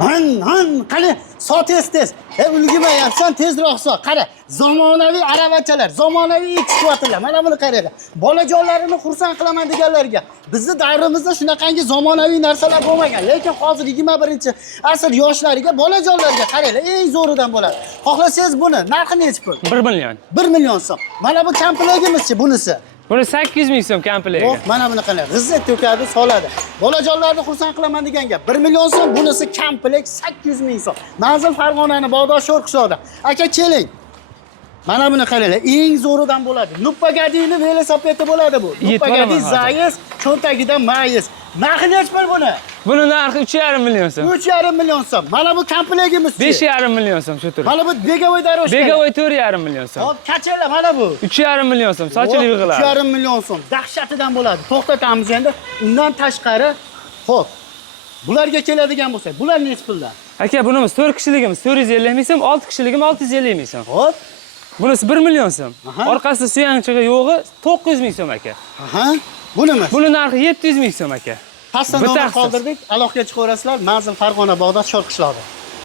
Qani, so tez. Ulgimayapsan, tezroq so. Qara, zamonaviy aravachalar, zamonaviy ekskavatorlar. Mana buni qaranglar. Bolajonlarini xursand qilaman deganlarga. Bizni davrimizda shunaqangi zamonaviy narsalar bo'lmagan. Lekin hozir 21-asr yoshlariga, bolajonlarga qaranglar, eng zo'ridan bo'ladi. Xohlasangiz buni narxi necha pul? 1 million. 1 million so'm. Mana bu komplegtimizchi bunisi. Buni 800 ming so'm komplekt. Yo'q, mana buni qiladi. G'izzat to'kadi, soladi. Bolajonlarni xursand qilaman degan gap. 1 million so'm, bunisi komplekt 800 ming so'm. Manzil Farg'onani Bog'dosh sho'r qishlog'ida. Aka keling. Mana buni qaranglar, eng zo'ridan bo'ladi. Nupagadini velosipedi bo'ladi bu. Nupagadi zayiz, cho'ntagida mayiz. Narxi necha pul buni? Buni narxi 3,5 million so'm. 3,5 million so'm. Mana bu komplegtimiz. 5,5 million so'm shu tur. Mana bu begovoy daroshka. Begovoy 4,5 million so'm. Hop, kachalar mana bu. 3,5 million so'm. Sochilib yig'iladi. 3,5 million so'm. Dahshatidan bo'ladi. To'xtatamiz endi. Undan tashqari, xo'p. Bularga keladigan bo'lsak, bular necha puldan? Aka, bunimiz 4 kishiligimiz 450 ming so'm, 6 kishiligimiz 650 ming so'm. Xo'p. Bunisi 1 million so'm. Orqasida suyanchig'i yo'g'i 900 ming so'm aka. Aha. Bunimi? Buni narxi 700 ming so'm aka. Pastdan nomer qoldirdik. Aloqaga chiqaverasizlar. Manzil Farg'ona Bog'dosh sho'r qishlog'i.